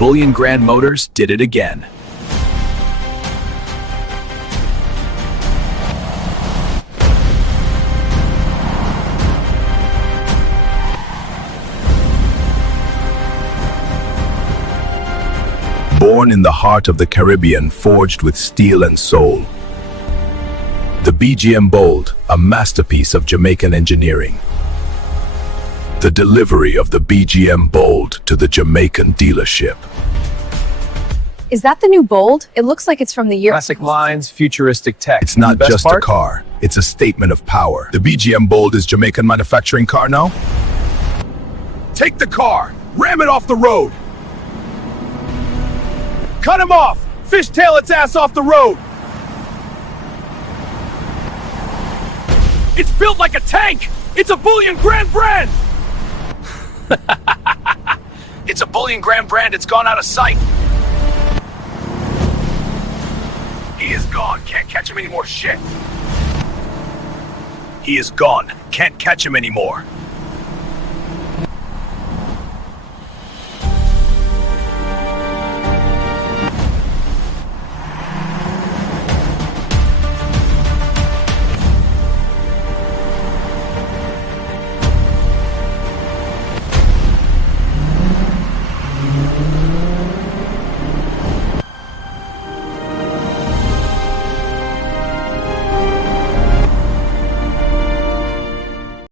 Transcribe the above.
Bullion Grand Motors did it again. Born in the heart of the Caribbean, forged with steel and soul. The BGM Bold, a masterpiece of Jamaican engineering. The delivery of the BGM Bold to the Jamaican dealership. Is that the new Bold? It looks like it's from the year. Classic lines, futuristic tech. It's not just a car, it's a statement of power. The BGM Bold is Jamaican manufacturing car now? Take the car, ram it off the road. Cut him off! Fishtail its ass off the road! It's built like a tank! It's a Bullion Grand Brand! It's a Bullion Grand Brand, it's gone out of sight! He is gone, can't catch him anymore, shit! He is gone, can't catch him anymore.